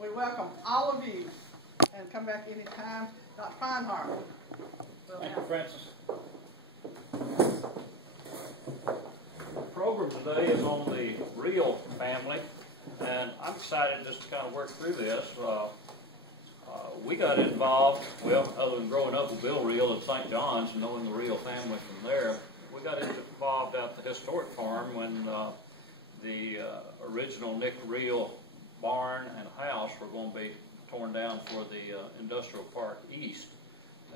We welcome all of you, and come back anytime. Dr. Peinhardt. Thank you, Francis. The program today is on the Ruehl family, and I'm excited just to kind of work through this. We got involved, well, other than growing up with Bill Ruehl at St. John's and knowing the Ruehl family from there, we got involved at the historic farm when the original Nick Ruehl barn and house were going to be torn down for the industrial park east.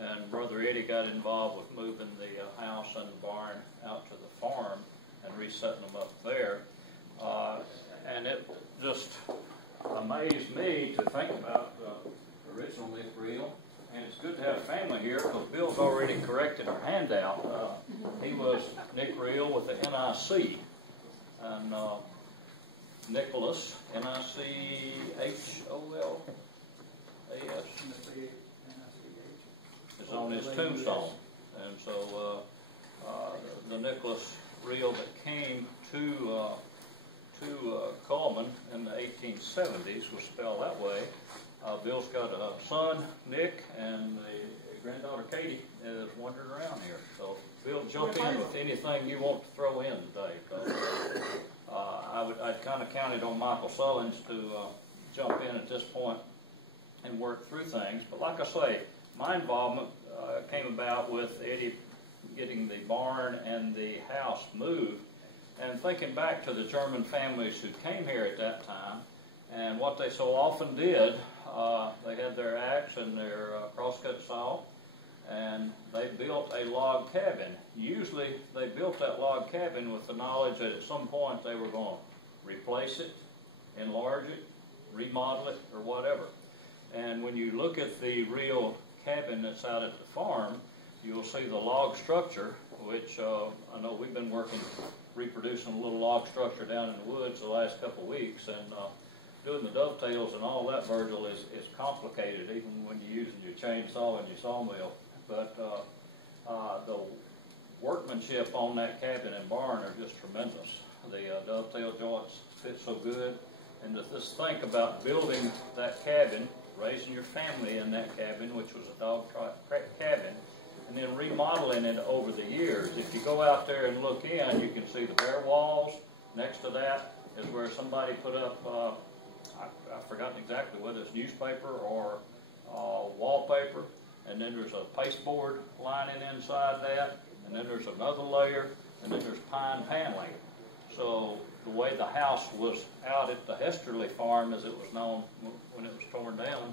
And Brother Eddie got involved with moving the house and the barn out to the farm and resetting them up there. And it just amazed me to think about the original Nick Ruehl. And it's good to have family here because Bill's already corrected our handout. He was Nick Ruehl with the NIC. And Nicholas, Nicholas, is on his tombstone. And so the Nicholas Ruehl that came to Cullman in the 1870s was spelled that way. Bill's got a son, Nick, and the granddaughter, Katie, is wandering around here. So, Bill, jump in with anything you want to throw in today. I'd kind of counted on Michael Sullins to jump in at this point and work through things. But like I say, my involvement came about with Eddie getting the barn and the house moved, and thinking back to the German families who came here at that time and what they so often did. They had their axe and their crosscut saw, and they built a log cabin. Usually they built that log cabin with the knowledge that at some point they were going to replace it, enlarge it, remodel it, or whatever. And when you look at the real cabin that's out at the farm, you'll see the log structure, which I know we've been working, reproducing a little log structure down in the woods the last couple of weeks, and doing the dovetails and all that, Virgil, is complicated, even when you're using your chainsaw and your sawmill. But the workmanship on that cabin and barn are just tremendous. The dovetail joints fit so good. And to just think about building that cabin, raising your family in that cabin, which was a dog cabin, and then remodeling it over the years. If you go out there and look in, you can see the bare walls. Next to that is where somebody put up, I've forgotten exactly whether it's newspaper or wallpaper, and then there's a pasteboard lining inside that, and then there's another layer, and then there's pine paneling. So the way the house was out at the Hesterly farm, as it was known when it was torn down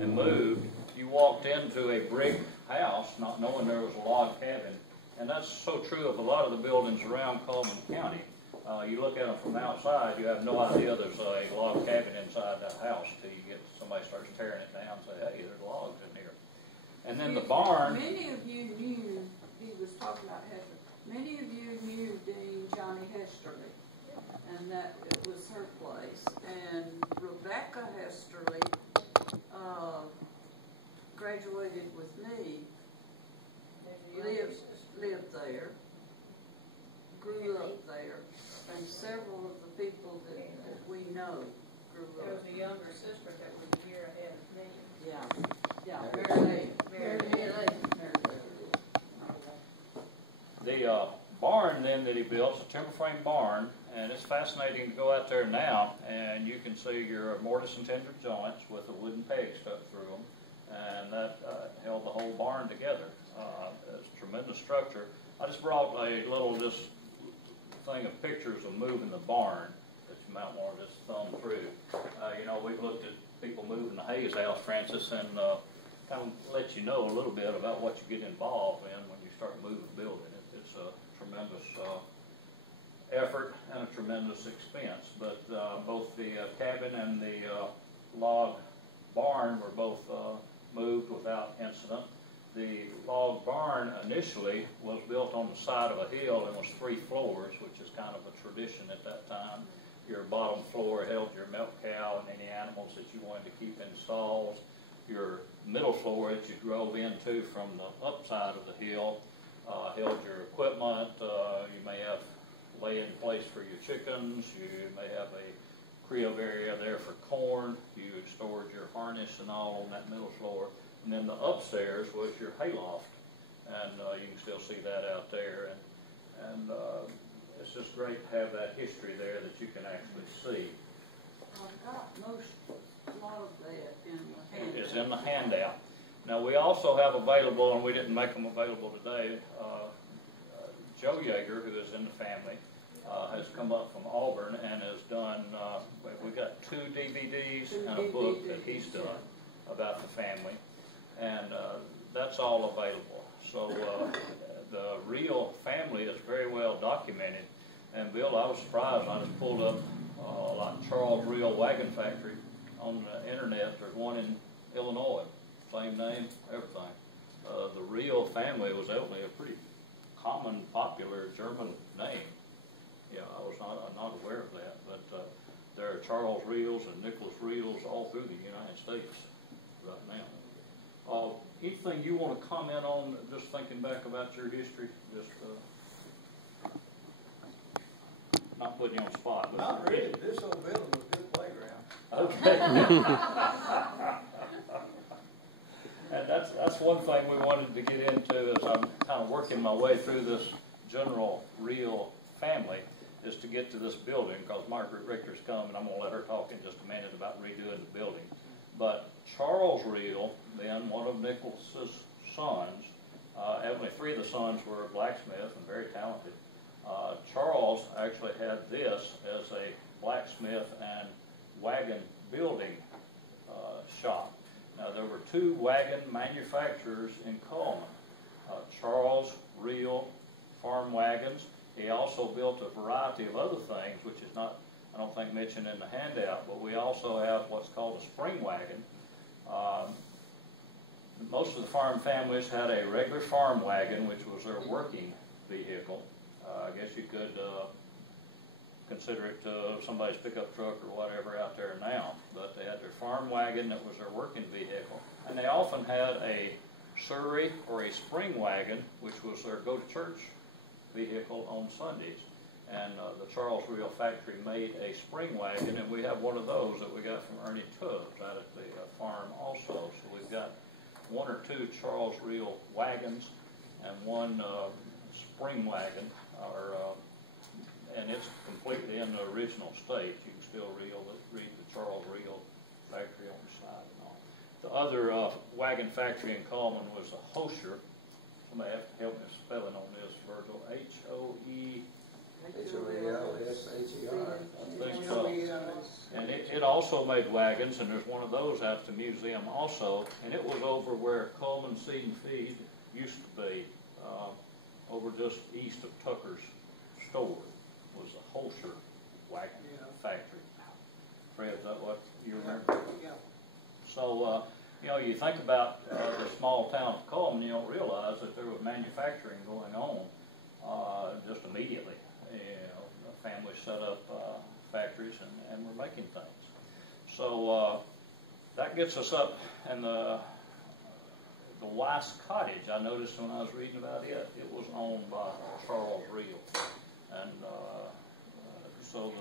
and moved, you walked into a brick house not knowing there was a log cabin. And that's so true of a lot of the buildings around Cullman County. You look at them from outside, you have no idea there's a log cabin inside that house until you get somebody starts tearing it down and say, hey, there's logs in here. And then the barn. Many of you knew, he was talking about Hester, many of you knew Dean Johnny Hesterly, and that it was her place. And Rebecca Hesterly graduated with me, lived there, grew up there, and several of the people that we know grew up. There was a younger sister that was a year ahead of me. The barn then that he built is a timber frame barn, and it's fascinating to go out there now, and you can see your mortise and tinder joints with a wooden peg stuck through them, and that held the whole barn together. It's a tremendous structure. I just brought a little thing of pictures of moving the barn that you might want to just thumb through. You know, we've looked at people moving the Hayes house, Francis, and kind of let you know a little bit about what you get involved in when you start moving the building. It's a tremendous effort and a tremendous expense. But both the cabin and the log barn were both moved without incident. The log barn initially was built on the side of a hill and was 3 floors, which is kind of a tradition at that time. Your bottom floor held your milk cow and any animals that you wanted to keep in stalls. Your middle floor that you drove into from the upside of the hill held your equipment. You may have lay-in place for your chickens. You may have a crib area there for corn. You stored your harness and all on that middle floor. And then the upstairs was your hayloft. And you can still see that out there. And it's just great to have that history there that you can actually see. I've got a lot of that in the handout. It is in the handout. Now we also have available, and we didn't make them available today, Joe Yeager, who is in the family, has come up from Auburn and has done, we got 2 DVDs and a book that he's done about the family. And that's all available. So the Ruehl family is very well documented. And Bill, I was surprised. I just pulled up like Charles Ruehl Wagon Factory on the internet. There's one in Illinois, same name, everything. The Ruehl family was evidently a pretty common, popular German name. Yeah, I was not aware of that. But there are Charles Ruehls and Nicholas Ruehls all through the United States right now. Anything you want to comment on, just thinking back about your history? Just not putting you on the spot. Not really. This old building was a good playground. Okay. And that's one thing we wanted to get into as I'm kind of working my way through this general Ruehl family, is to get to this building, because Margaret Richter's come, and I'm going to let her talk in just a minute about redoing the building. But Charles Ruehl, then one of Nicholas's sons, evidently 3 of the sons were blacksmiths and very talented. Charles actually had this as a blacksmith and wagon building shop. Now there were 2 wagon manufacturers in Cullman. Charles Ruehl farm wagons. He also built a variety of other things, which is not, I don't think, mentioned in the handout, but we also have what's called a spring wagon. Most of the farm families had a regular farm wagon, which was their working vehicle. I guess you could consider it somebody's pickup truck or whatever out there now, but they had their farm wagon that was their working vehicle. And they often had a surrey or a spring wagon, which was their go-to-church vehicle on Sundays. And the Charles Ruehl factory made a spring wagon, and we have one of those that we got from Ernie Tubbs out at the farm also. So we've got 1 or 2 Charles Ruehl wagons and 1 spring wagon, and it's completely in the original state. You can still read the Charles Ruehl factory on the side and all. The other wagon factory in Cullman was the Hosher. Somebody have to help me spelling on this, Virgil. H-O-E. H-O-E-L-S-H-E-R. I think so. And it also made wagons, and there's one of those out at the museum also, and it was over where Cullman Seed and Feed used to be, over just east of Tucker's store, was the Holscher wagon factory. Fred, is that what you remember? Yeah. So, you think about the small town of Cullman, you don't realize that there was manufacturing going on just immediately. Families set up factories and were making things. So that gets us up, and the Weiss Cottage, I noticed when I was reading about it, it was owned by Charles Ruehl. And so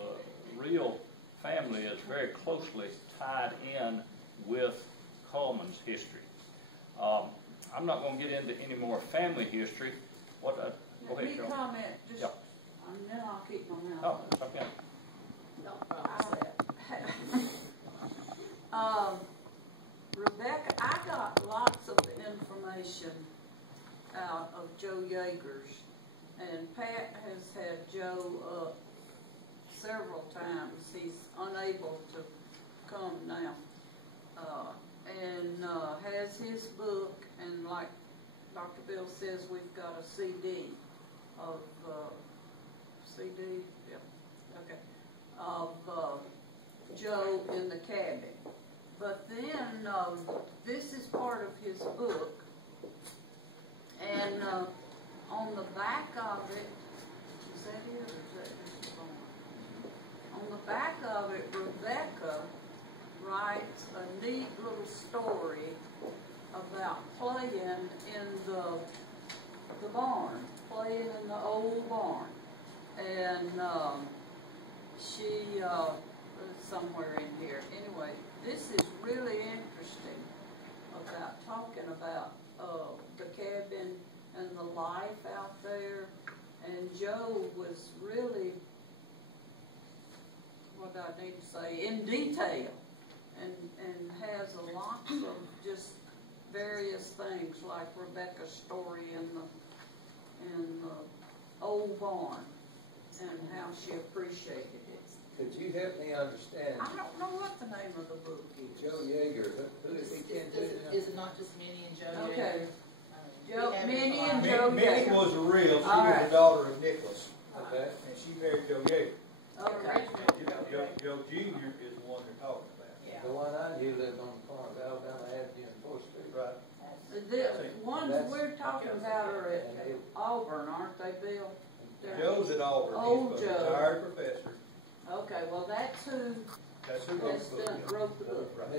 the Ruehl family is very closely tied in with Cullman's history. I'm not going to get into any more family history. Go ahead, Cheryl. Comment, just, Yep. And then I'll keep my mouth. Oh, it's okay. No problem. Rebecca, I got lots of information out of Joe Yeager's, and Pat has had Joe up several times. He's unable to come now, and has his book, and like Dr. Bill says, we've got a CD of of Joe in the cabin. But then this is part of his book, and on the back of it, is that it or is that just the phone? On the back of it, Rebecca writes a neat little story about playing in the barn, playing in the old barn. And she, let's somewhere in here. Anyway, this is really interesting about talking about the cabin and the life out there. And Joe was really, what do I need to say, in detail, and has a lot of just various things like Rebecca's story in the old barn and how she appreciated it. Could you help me understand? I don't know what the name of the book is. Joe Yeager, who is he kin to now? Is it not just Minnie and Joe? Okay. Joe, Minnie and Joe Minnie Yeager. was a Ruehl. She All was right. the daughter of Nicholas. Okay. And she married Joe Yeager. Okay. Joe Jr. is the one they're talking about. Yeah. The one I knew lived on the corner of Alabama Avenue and 4th Street. Right. The ones we're talking about are at Auburn, aren't they, Bill? Joe's at Auburn. Old He's a Joe. retired professor. Okay, well, that's who That's who wrote the book. wrote the book. Right.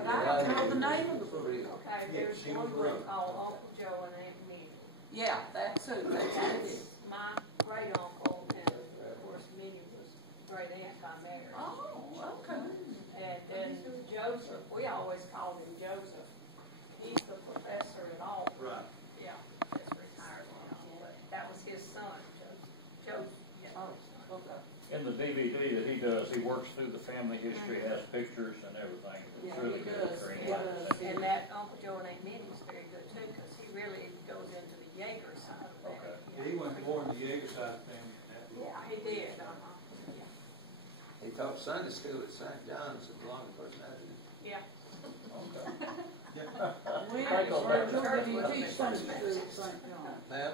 But I don't know the name of the book. Okay, Yeah, there's she one was book around. called Uncle Joe and Aunt Minnie. Yeah, that's who. That's That's my great uncle, and of course Minnie was great aunt by marriage. Oh, okay. And then Joseph, we always called him Joseph. He's the professor at all. Right. Yeah, that's retired now, but that was his son, Joseph. Yeah. Oh, okay. In the DVD that he does, he works through the family history, has pictures and everything. It's Yeah, really he good. does. Very He nice. does. And that Uncle Joe and Aunt Minnie is very good too, because he really goes into the Yeager side of that. Okay. Yeah, he wasn't born in the Yeager side of the family. Yeah, he did, yeah. He taught Sunday school at St. John's and belonged to First Methodist. Yeah. Okay. When Thank you. did he teach Sunday school at St. John's? Ma'am,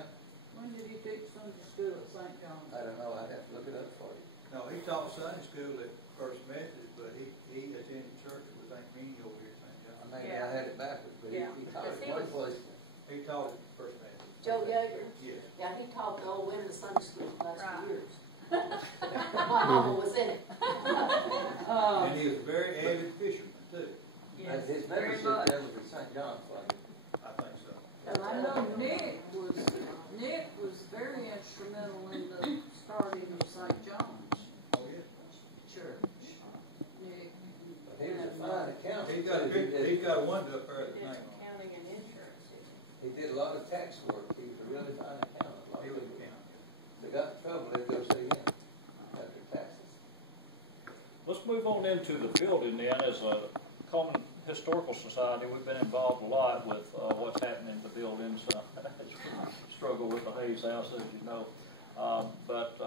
When did he teach Sunday school at St. John's? I don't know, I'd have to look it up for you. No, he taught Sunday school at First Methodist, but he attended church with St. Minnie over here at St. John. Maybe Yeah. I had it backwards, but Yeah, he taught because it he one was- place. He taught at First Methodist. Joe Yeager. Yes. Yeah, he taught the old women's Sunday school the last Right. few years. My mama was in it. And he was a very avid fisherman too. Yes, His very membership much. there was at St. John's, wasn't it? I think so. And I know Nick was very instrumental in the starting of St. John's Oh, yes. Church. Nick. But he was a fine accountant. He's got a too. big, he's got a window up there at He the did name on. accounting and insurance. He did a lot of tax work. He was a really fine accountant. A lot He of was people- a county. They got in trouble, they'd go see him after taxes. Let's move on into the building then. As a Cullman Historical Society, we've been involved a lot with what's happening in the buildings. Struggle with the Hayes House, as you know. But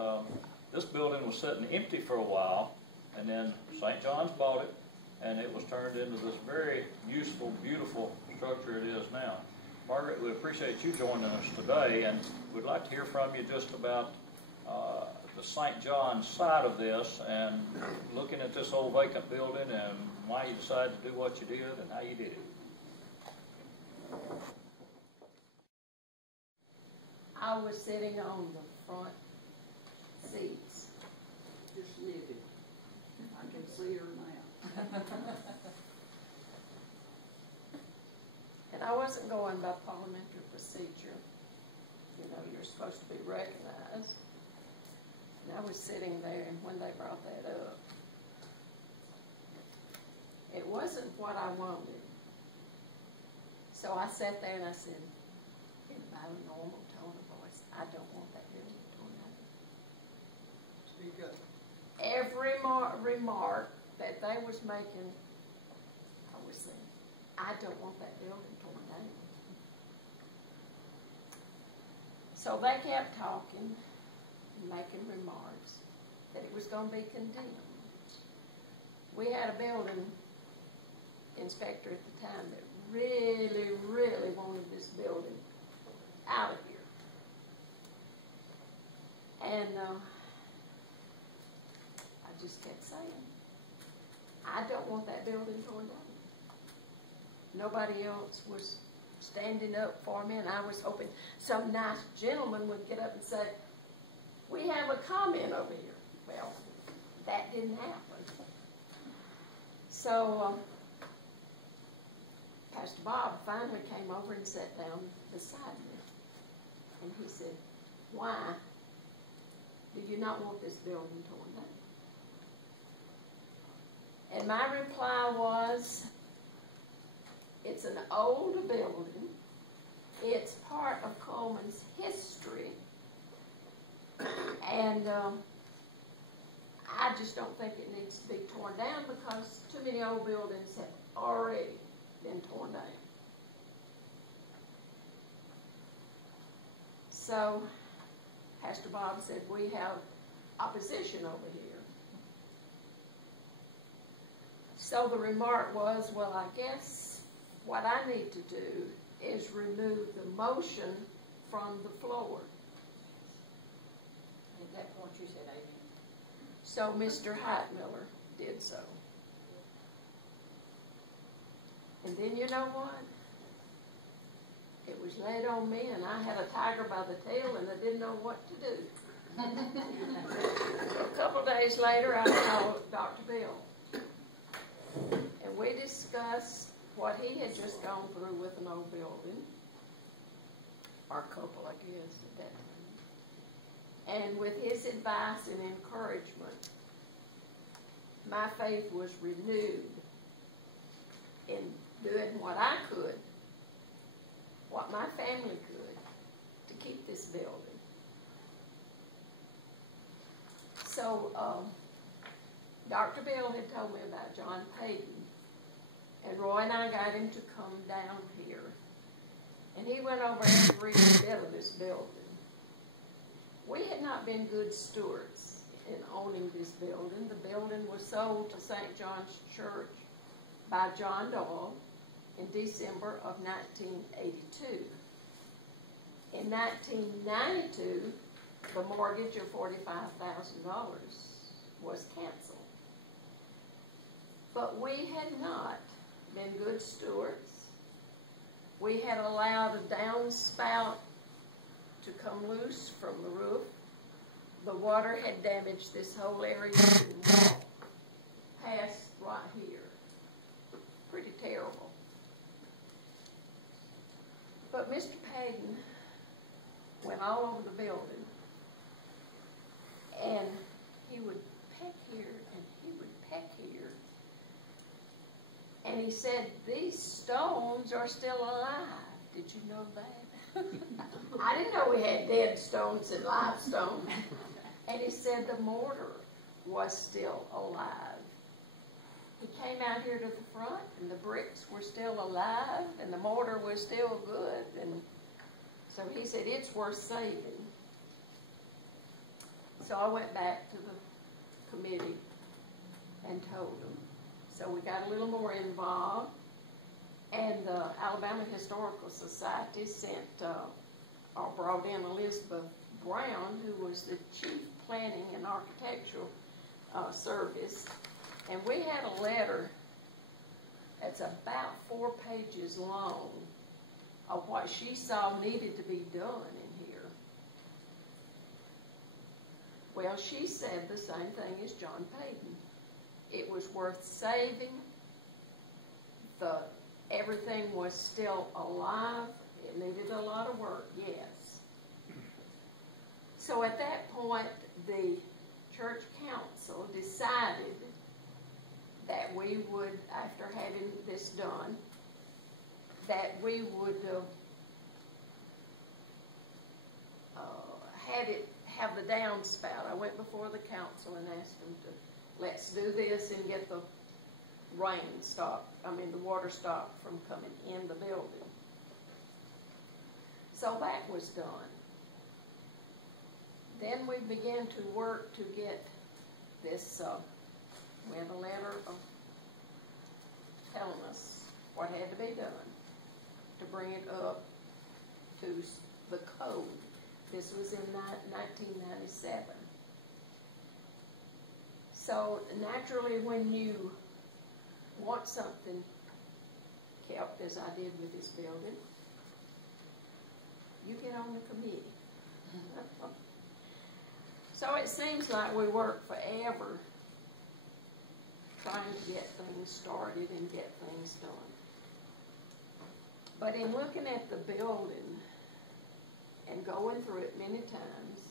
this building was sitting empty for a while, and then St. John's bought it, and it was turned into this very useful, beautiful structure it is now. Margaret, we appreciate you joining us today, and we'd like to hear from you just about the St. John's side of this, and looking at this old vacant building, and why you decided to do what you did, and how you did it. I was sitting on the front seats, Just knitted. I can see her now. and I wasn't going by parliamentary procedure. You know, you're supposed to be recognized. And I was sitting there, and when they brought that up, it wasn't what I wanted. So I sat there and I said, in about a normal tone of voice, I don't want that building torn down. Speak up. Every remark that they was making, I was saying, I don't want that building torn down. So they kept talking, making remarks that it was going to be condemned. We had a building inspector at the time that really, really wanted this building out of here. And I just kept saying, I don't want that building torn down. Nobody else was standing up for me, and I was hoping some nice gentleman would get up and say, we have a comment over here. Well, that didn't happen. So Pastor Bob finally came over and sat down beside me. And he said, why do you not want this building torn down? And my reply was, it's an old building. It's part of Cullman's history. And I just don't think it needs to be torn down because too many old buildings have already been torn down. So Pastor Bob said, we have opposition over here. So the remark was, well, I guess what I need to do is remove the motion from the floor. At that point, you said amen. So Mr. Heitmiller did so. And then you know what? It was laid on me, and I had a tiger by the tail, and I didn't know what to do. A couple of days later, I called Dr. Bill, and we discussed what he had just gone through with an old building, or couple, I guess, at that time. And with his advice and encouragement, my faith was renewed in doing what I could, what my family could, to keep this building. So, Dr. Bill had told me about John Payton, and Roy and I got him to come down here. And he went over every bit of this building. We had not been good stewards in owning this building. The building was sold to St. John's Church by John Doyle in December of 1982. In 1992, the mortgage of $45,000 was canceled. But we had not been good stewards. We had allowed a downspout to come loose from the roof. The water had damaged this whole area. You can walk past right here. Pretty terrible. But Mr. Payton went all over the building, and he would peck here and he would peck here. And he said, these stones are still alive. Did you know that? I didn't know we had dead stones and live stones. And he said the mortar was still alive. He came out here to the front, and the bricks were still alive, and the mortar was still good. And so he said, it's worth saving. So I went back to the committee and told them. So we got a little more involved, and the Alabama Historical Society sent or brought in Elizabeth Brown, who was the chief planning and architectural service, and we had a letter that's about 4 pages long of what she saw needed to be done in here. Well, she said the same thing as John Payton. It was worth saving. Everything was still alive. It needed a lot of work, yes. So at that point, the church council decided that we would, after having this done, that we would have the downspout. I went before the council and asked them to, let's do this and get the the water stopped from coming in the building. So that was done. Then we began to work to get this, we had a letter telling us what had to be done to bring it up to the code. This was in 1997. So naturally, when you want something kept, as I did with this building, you get on the committee. So it seems like we work forever trying to get things started and get things done. But in looking at the building and going through it many times,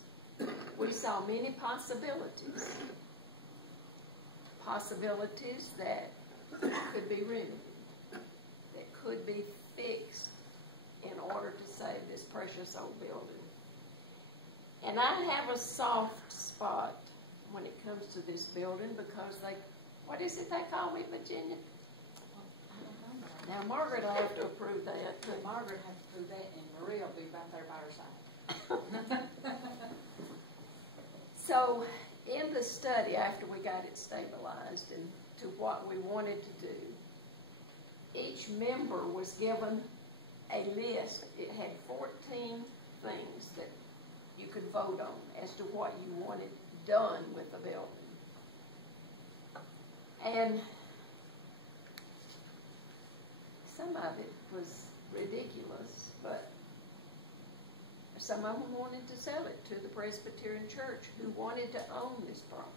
we saw many possibilities. possibilities that could be remedied, that could be fixed in order to save this precious old building. And I have a soft spot when it comes to this building because what is it they call me, Virginia? Now, Margaret will have to approve that. But Margaret had to prove that, and Maria will be right there by her side. So, in the study, after we got it stabilized and to what we wanted to do, each member was given a list. It had 14 things that you could vote on as to what you wanted done with the building. And some of it was ridiculous, but some of them wanted to sell it to the Presbyterian Church who wanted to own this property.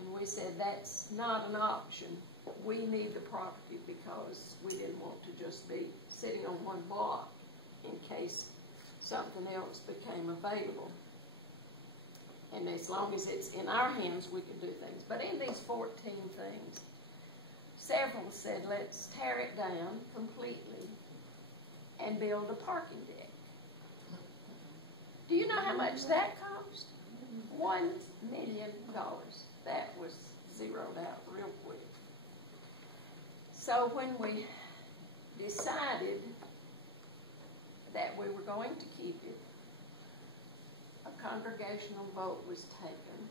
And we said, that's not an option. We need the property because we didn't want to just be sitting on one block in case something else became available. And as long as it's in our hands, we could do things. But in these 14 things, several said, let's tear it down completely and build a parking deck. Do you know how much that cost? $1 million. That was zeroed out real quick. So when we decided that we were going to keep it, a congregational vote was taken.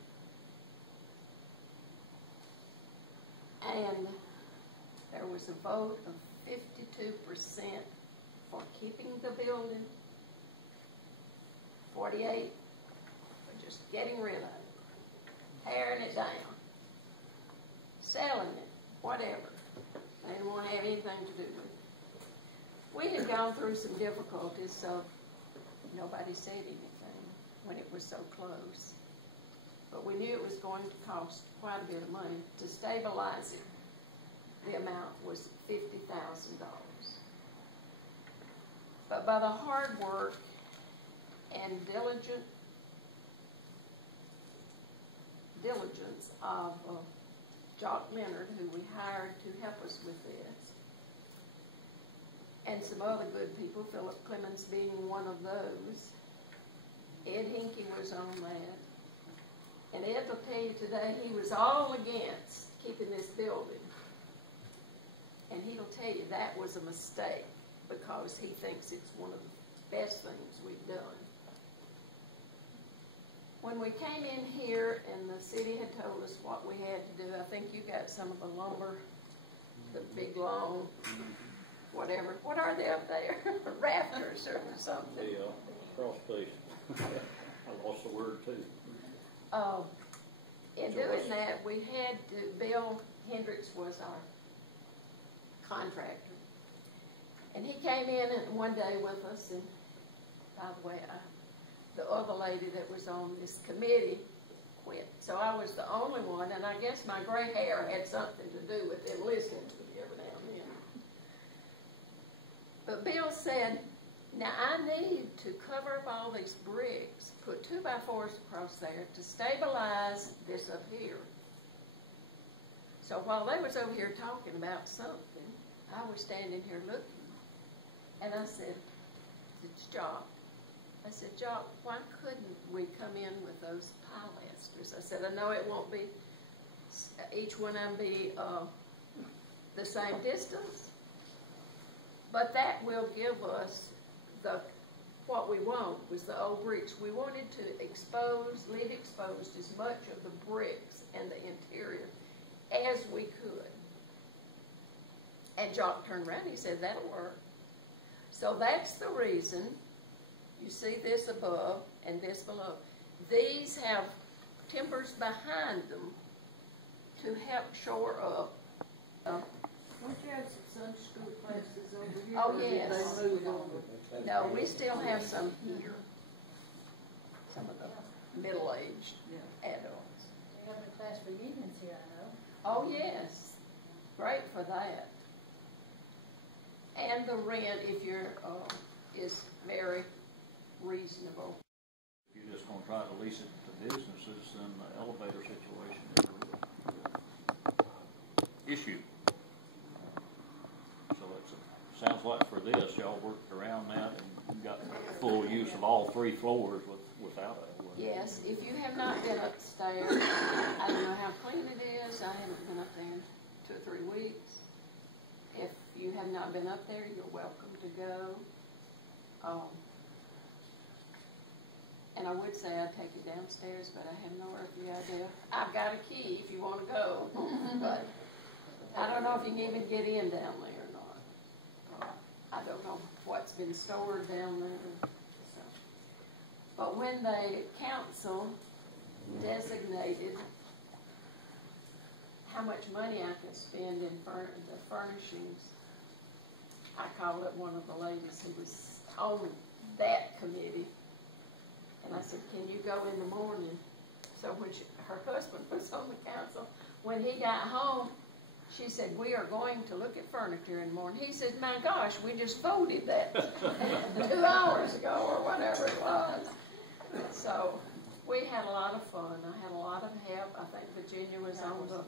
And there was a vote of 52% for keeping the building, 48 for just getting rid of it, tearing it down, selling it, whatever. They didn't want to have anything to do with it. We had gone through some difficulties, so nobody said anything when it was so close. But we knew it was going to cost quite a bit of money to stabilize it. The amount was $50,000. But by the hard work and diligence of Jock Leonard, who we hired to help us with this, and some other good people, Philip Clemens being one of those. Ed Hinkie was on that. And Ed will tell you today he was all against keeping this building. And he'll tell you that was a mistake because he thinks it's one of the best things we've done. When we came in here and the city had told us what we had to do, I think you got some of the lumber, the big long, whatever. What are they up there? Rafters or something. The cross piece. I lost the word too. In doing that, we had to, Bill Hendricks was our contractor. And he came in one day with us, and by the way, the other lady that was on this committee quit. So I was the only one, and I guess my gray hair had something to do with them listening to me every now and then. But Bill said, now I need to cover up all these bricks, put 2x4s across there to stabilize this up here. So while they was over here talking about something, I was standing here looking, and I said, it's Jock. I said, Jock, why couldn't we come in with those pilasters? I said, I know it won't be, each one of them be the same distance, but that will give us what we want was the old bricks. We wanted to leave exposed as much of the bricks and the interior as we could. And Jock turned around and he said, that'll work. So that's the reason you see this above and this below. These have timbers behind them to help shore up. Don't you have some Sunday school classes over here? Oh, or did yes. they move on? No, we still have some here. Some of the middle-aged adults. We have a class reunions here, I know. Oh, yes. Great for that. And the rent, if you're, is very reasonable. If you're just going to try to lease it to businesses, then the elevator situation is real. issue. So it sounds like for this, y'all worked around that and got full use of all 3 floors without it. Yes, if you have not been upstairs, I don't know how clean it is. I haven't been up there in 2 or 3 weeks. If you have not been up there, you're welcome to go. And I would say I'd take you downstairs, but I have no earthly idea. I've got a key if you want to go, but I don't know if you can even get in down there or not. I don't know what's been stored down there. So. But when the council designated how much money I could spend in the furnishings, I called up one of the ladies who was on that committee, and I said, can you go in the morning? So when her husband was on the council, when he got home, she said, we are going to look at furniture in the morning. He said, my gosh, we just voted that 2 hours ago or whatever it was. So we had a lot of fun. I had a lot of help. I think Virginia was on the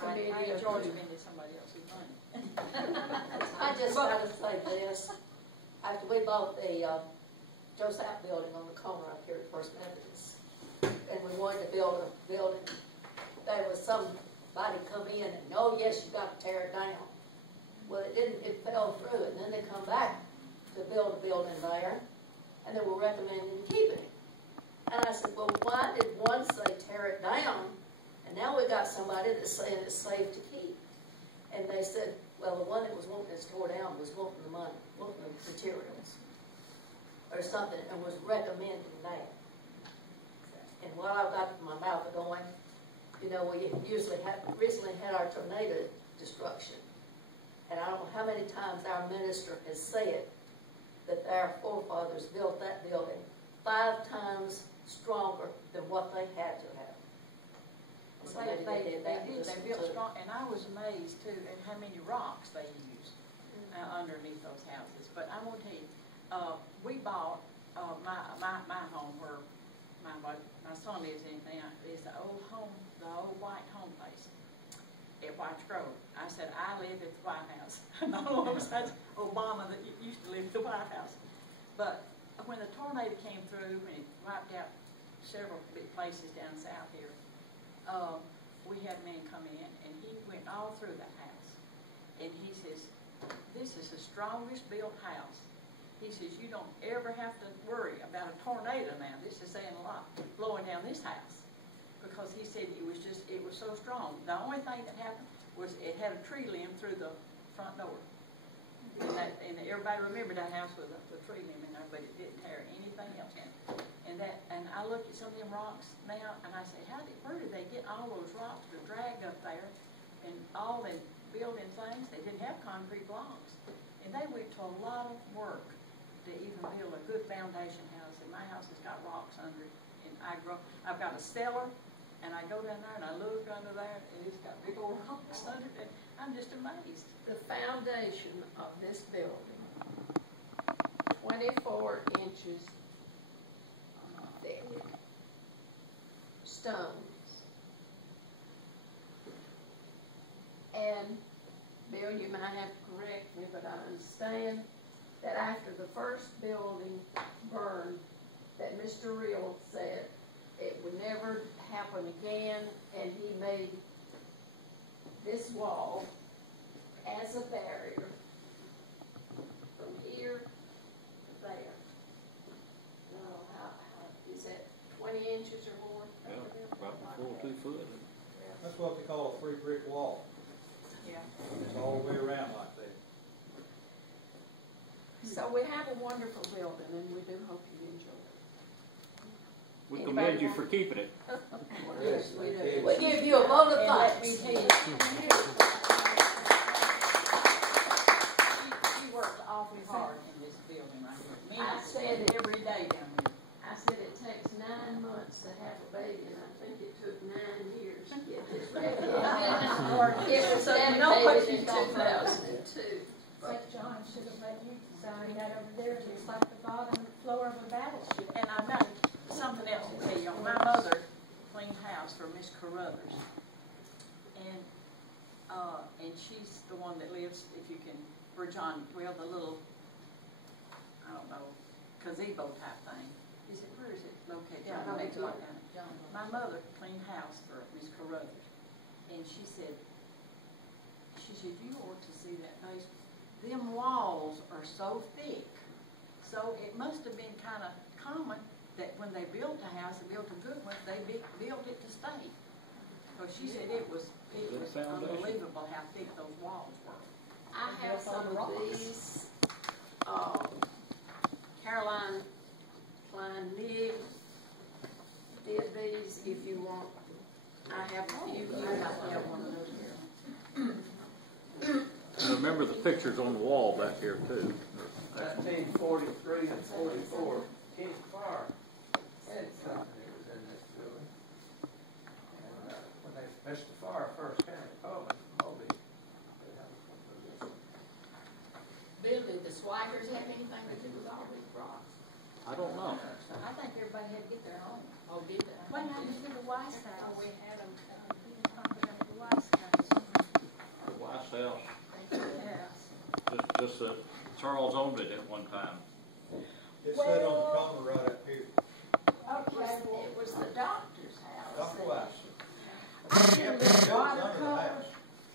committee. I enjoyed spending somebody else's money. I just got to say this. After we bought the Joseph building on the corner up here at First Methodist, and we wanted to build a building, there was somebody come in and, oh yes, you got to tear it down. Well, it didn't, it fell through, and then they come back to build a building there, and they were recommending keeping it. And I said, well, why did one say tear it down, and now we got somebody that's saying it's safe to keep? And they said, well, the one that was wanting it tore down was wanting the money, wanting the materials, or something, and was recommending that. And while I've got my mouth going, you know, we recently had our tornado destruction. And I don't know how many times our minister has said that our forefathers built that building 5 times stronger than what they had to have. They built strong, and I was amazed too at how many rocks they used underneath those houses. But I want to tell you, we bought my home where my son lives in now is the old white home place at White Grove. I said, I live at the White House. No, that's Obama that used to live at the White House. But when the tornado came through and it wiped out several big places down south here, we had a man come in and he went all through that house. And he says, this is the strongest built house. He says, you don't ever have to worry about a tornado now. This is saying a lot, blowing down this house. Because he said it was so strong. The only thing that happened was it had a tree limb through the front door. And everybody remembered that house with the tree limb in there, but it didn't tear anything else in. And I look at some of them rocks now, and I say, where did they get all those rocks to drag up there, and all them building things? They didn't have concrete blocks, and they went to a lot of work to even build a good foundation house. And my house has got rocks under it, and I've got a cellar, and I go down there and I look under there, and it's got big old rocks under it. I'm just amazed. The foundation of this building, 24 inches thick, stones. And Bill, you might have to correct me, but I understand that after the first building burned, that Mr. Ruehl said it would never happen again, and he made this wall as a barrier from here to there. How is that 20 inches or more? Yeah, about 4 2 foot. That's what they call a 3-brick wall. Yeah. It's all the way around like that. So we have a wonderful building, and we do hope you enjoy it. We commend you for keeping it. Yes, we do. We give you a vote of And let thanks. me tell you, She worked awfully hard in this building right here. I said it every day down here. I said it takes 9 months to have a baby, and I think it took 9 years to get this ready. It was dedicated in 2002. But John should have let you decide that over there, just like the bottom floor of a battleship. And I've got something else to tell you. My mother cleaned house for Miss Carruthers. And and she's the one that lives, if you can, where John, well, the little, I don't know, gazebo type thing. Is it, where is it located? Yeah, John, next John. block down. My mother cleaned house for Miss Carruthers, and she said, you ought to see that basement. Them walls are so thick, so it must have been kind of common that when they built a house, they built a good one, they built it to stay. So she said it was unbelievable how thick those walls were. I have some of these, Caroline Klein Nig did these, if you want. I have a few here. I have one of those here. I remember the pictures on the wall back here too. 1943 and 44, King Fire had something that was in this building. And when Mr. Fire first came to Cullman from Moby, they had a couple of this. Bill, did the Swikers have anything to do with all these rocks? I don't know. I think everybody had to get their own. Oh, did they? What happened to the Weiss house? We had them, the Weiss house. The Weiss house, Yes. just that Charles owned it at one time. It's set on the corner right up here. It was the doctor's house. Dr. Weiss. I did a It little was under the watercolor. house.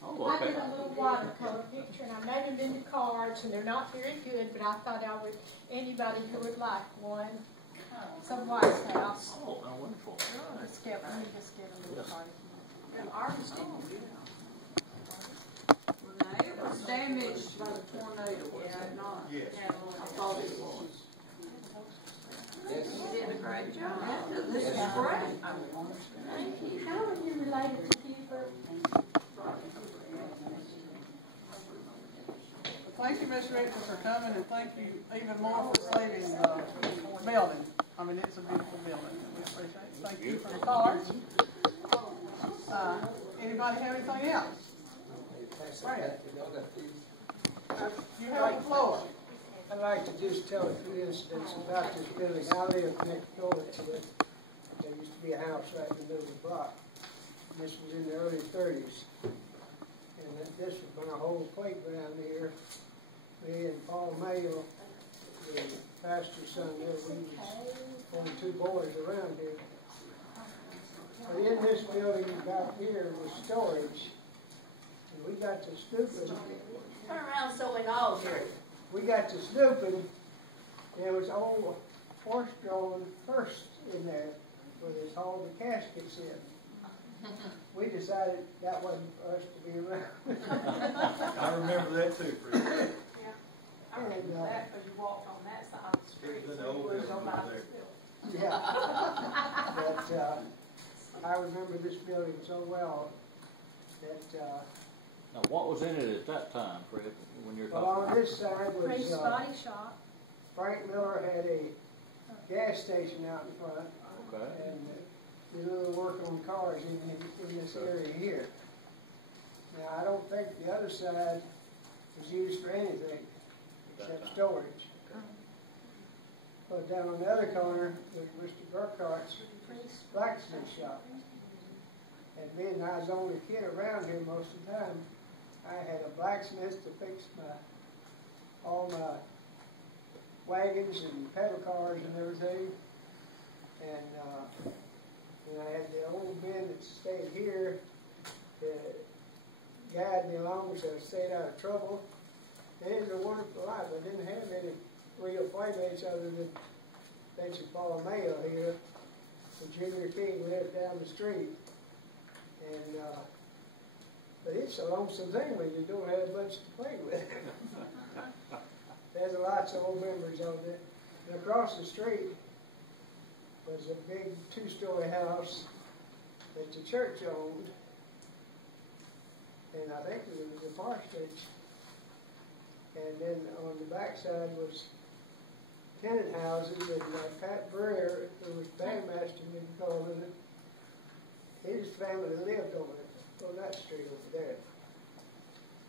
Oh, I okay. did a little watercolor picture, and I made them into cards, and they're not very good, but I thought I would, anybody who would like one, some White's house. Oh, wonderful. Let's get, let me just get a little card. The artist didn't do it. Well, now, it was damaged by the tornado, was it not? Yes. I thought it was. You did a great job. This is great. How are you related to Hubert? Thank you, Ms. Richter, for coming, and thank you even more for saving the building. I mean, it's a beautiful building. We appreciate it. Thank you for the cards. Anybody have anything else? Fred, you have the floor. I'd like to just tell a few incidents about this building. I live next door to it. There used to be a house right in the middle of the block. This was in the early 30s. And this was my whole playground here. Me and Paul Mayo, the pastor's son there, we was only two boys around here. But in this building back here was storage. And we got to snooping. Turn around so we can all hear it. We got to snooping, and there was old horse-drawn hearse in there where they hauled the caskets in. We decided that wasn't for us to be around. I remember that too, Fred. Yeah, I remember that, because you walked on that side of the street. It was in the so old you wouldn't building go by over the there. building. Yeah. But I remember this building so well that, Now, what was in it at that time, Fred, when you're well, talking? on this side Priest's was, Body Shop. Frank Miller had a gas station out in front, Okay. and did a little work on cars in this area here. Now, I don't think the other side was used for anything except storage. But down on the other corner was Mr. Burkhart's blacksmith shop. And being I was the only kid around here most of the time, I had a blacksmith to fix all my wagons and pedal cars and everything. And I had the old men that stayed here to guide me along so I stayed out of trouble. And it was a wonderful life. I didn't have any real playmates other than Benson Paul Mayo here. And Junior King lived down the street. And but it's a lonesome thing when you don't have much to play with. There's lots of old memories of it. And across the street was a big two-story house that the church owned. And I think it was a parsonage. And then on the backside was tenant houses, and Pat Brewer, who was bandmaster in Cullman, his family lived on that street over there.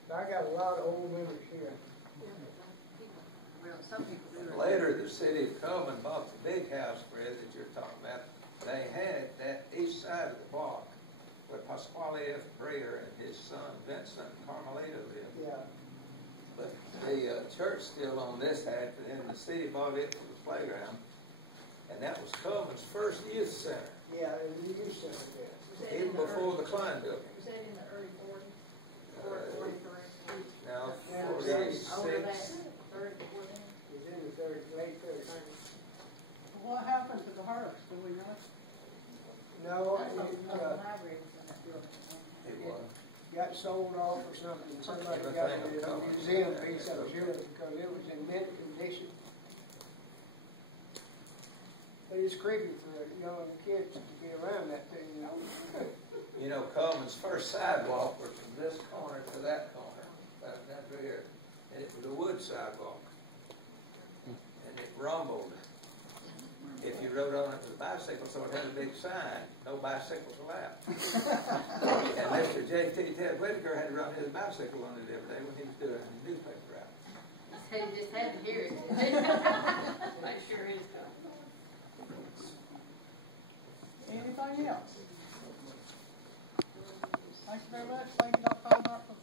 So I got a lot of old memories here. Well, some people do. Later, the city of Cullman bought the big house, Fred, that you're talking about. They had that east side of the block where Pasquale F. Breyer and his son Vincent Carmelita the church still on this half, and then the city bought it for the playground. And that was Cullman's first youth center, Yeah, it was a youth center there. even before the Klein building. Was that in the early 40s? Now, Yeah, 46. Older than 30, before then? It was in the late 30s. What happened to the hearse, do we know? No, I thought it, the library was in that building. It was. got sold off or something. Somebody got it in a museum piece of it because it was in mint condition. But it's creepy for young kids to be around that thing, you know. You know, Cullman's first sidewalk was from this corner to that corner, about that there. And it was a wood sidewalk. And it rumbled. If you rode on it with a bicycle, so it had a big sign, no bicycles allowed. And Mr. J.T. Ted Whitaker had to run his bicycle on it every day when he was doing his newspaper route. He just had to hear it. Make sure he's done. Anything else? Thank you very much. Thank you, Dr. Peinhardt, for